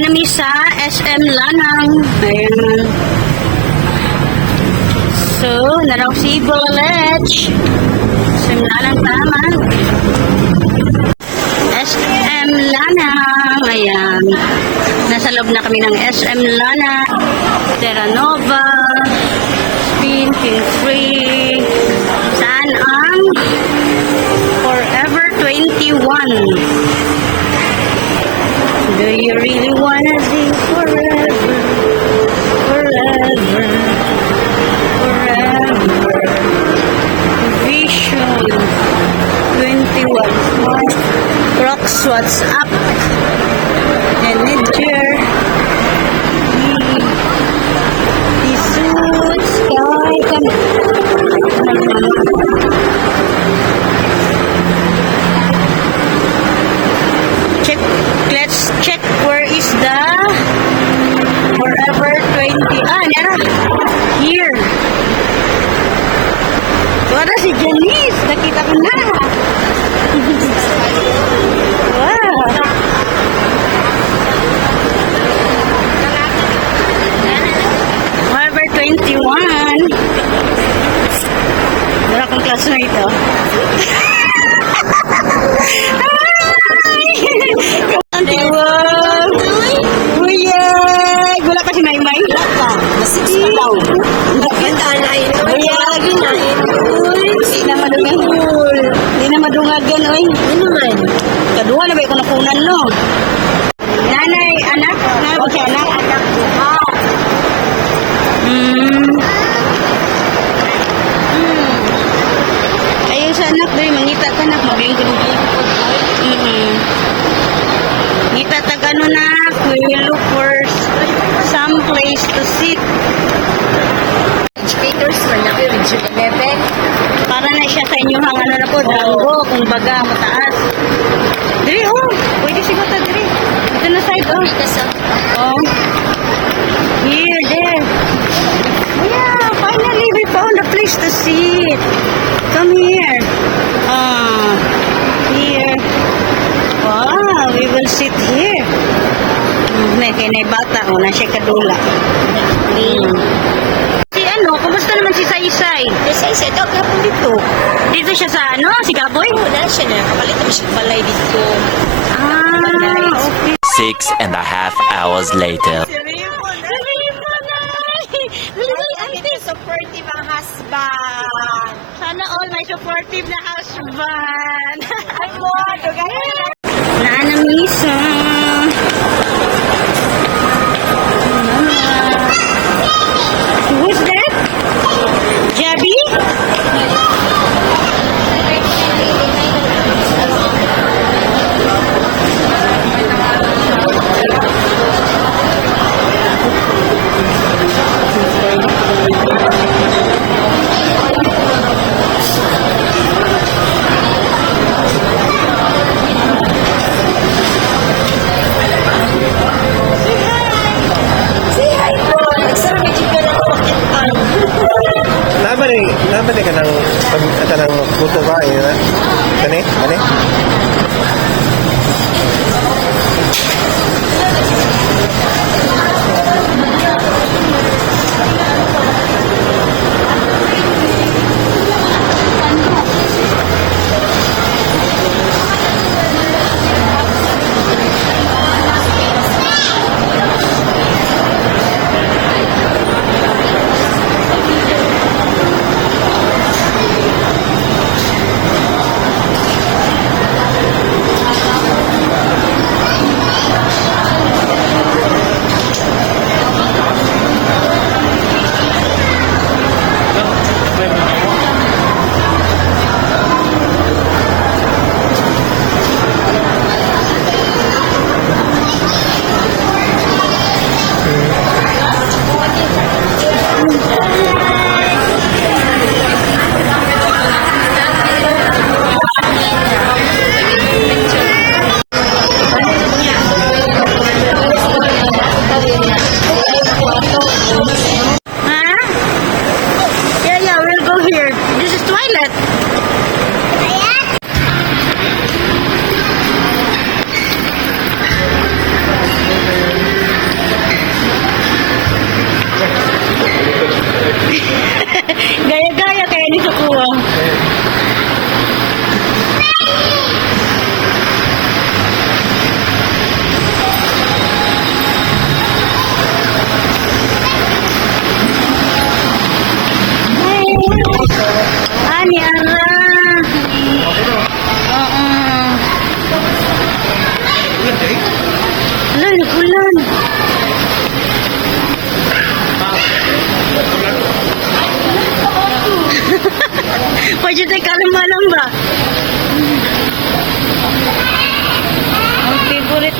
Nanami sa SM Lanang. Ayan. So, naraw si Bullet. SM Lanang tama. SM Lanang. Ayan. Nasa loob na kami ng SM Lanang. Terra Nova. Spin King Free. Saan ang Forever 21? Do you really wanna see forever, forever, forever? Vision 21 Smart Rocks, what's up? Energer the suit sky come. Let's check where is the Forever 20. Nara. Here. Wala si Janice. Nakita ko na. Wow. Forever 21. Wala akong class na ito. Gula pa si Maymay. Gula pa. Masix pa daw. Nakita na yun. Lagi na yun. Hindi na madungan. Hindi na madungagan. Ano naman? Kadua na ba yung kunakunan, no? Nanay, anak? Okay, anak? Anak ko. Ayun sa anak, doy. Mangita ka na. Maglingkod. Ngita tag ano na. We will look for some place to sit. Educators, wala ko yung June 11. Para na siya sa inyong ano na po, danggo, kung baga, mataas. Diri, pwede siguro ta, diri. Ito na side, Here, there. Oh yeah, finally we found a place to sit. Come here. Here. Wow, we will sit here. May kinay bata, na siya kadula. Si ano, kumusta naman si Saysay? Si Saysay, daw ka po dito. Dito siya sa ano, si Gaboy? Oo, na siya na. Kapalit mo siya balay dito. Okay. 6.5 hours later. Supportive ang husband. Sana all may supportive na husband. Ano, dugay. Naanamisa. Who's that? Jabi?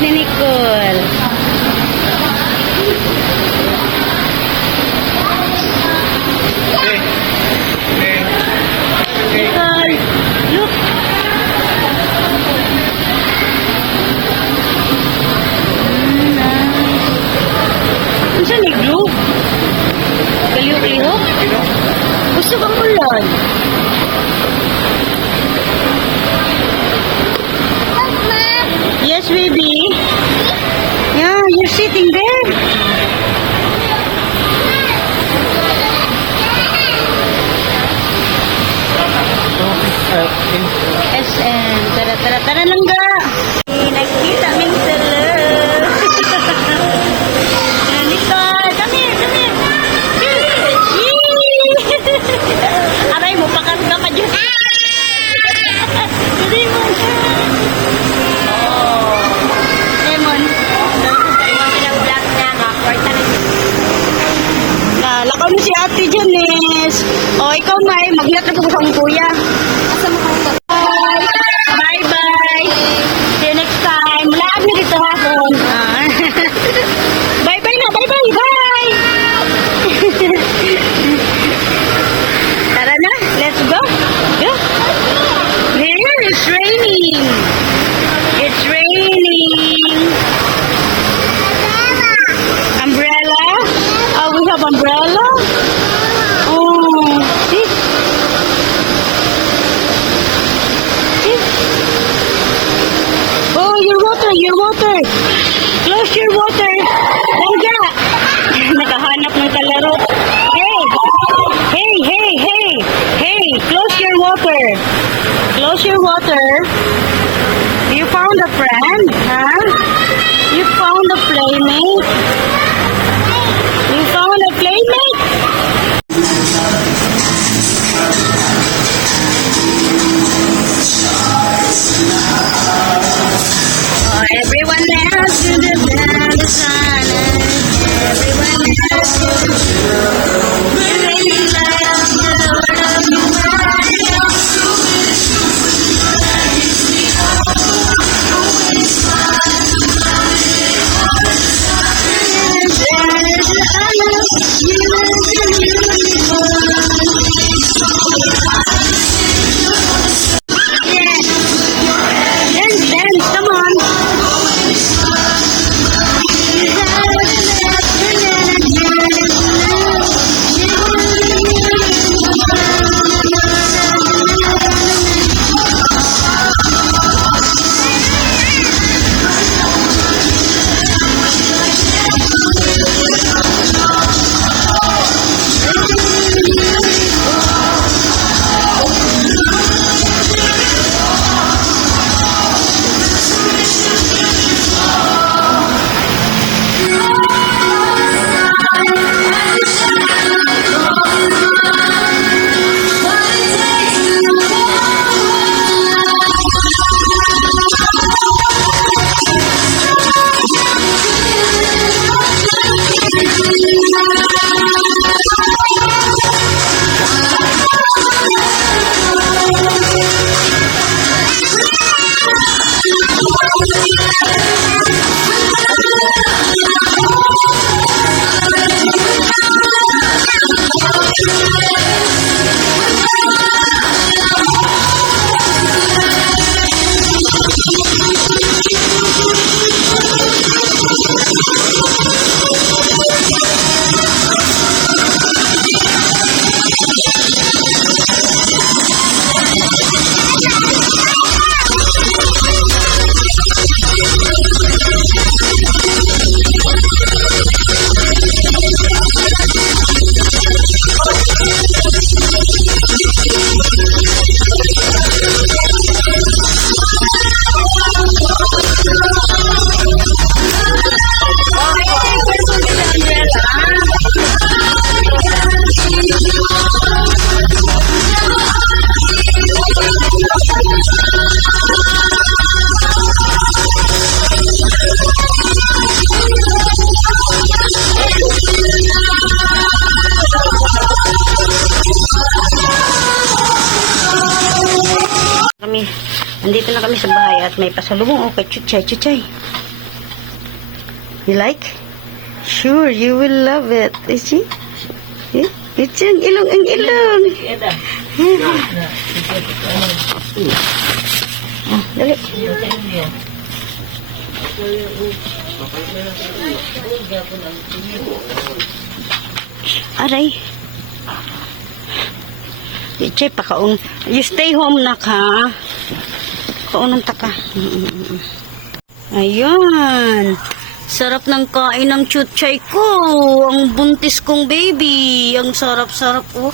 ni Nicole. Nicole, look. Ano siya nag-glue? Galiw-liho? Gusto kang ulan. Yes, baby. Yeah, you're sitting there. SM. Tara, tara, tara lang ga. Nagkita ming sala. Nicole, come here, come here. Yee! Aray mo, pakarga pa dyan. Hindi mo. Lemon. Lakaw mo si Ate Janice. O, ikaw, May. Maghilat na po sa kuya. Bye. Bye-bye. See you next time. Lahat na dito hapon. Bye-bye na. Bye-bye. Bye. Tara na. Let's go. Go. Here, it's raining. It's raining. Umbrella? Oh, we have umbrella? Oh, see? See? Oh, your water, your water. Close your water. Langga. Nakahanap ng kalaro. Hey! Hey, hey, hey! Hey, close your water. Close your water. You found a friend, huh? You found a playmate? You found a playmate? Oh, everyone else to the band is on it. Everyone else to the baby light the Lord of the Dance, dance, come on. Nandito na kami sa bahay at may pasalubong. Okay, chuchay, chuchay. You like? Sure, you will love it. Is she? Yeah? It's ang ilong. Ah, dali. Aray. Che, pakaon. You stay home na ka. Kaunan ta ka. Ayan. Sarap ng kain ng chuchay ko. Ang buntis kong baby. Ang sarap-sarap oh.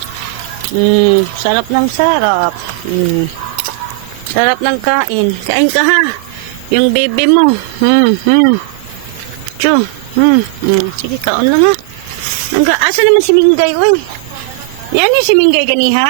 Sarap ng sarap. Sarap ng kain. Kain ka ha. Yung baby mo. Chu. Sige, kaon lang ha. Asa naman si Minggay, oy? Yan si Minggay ganiha.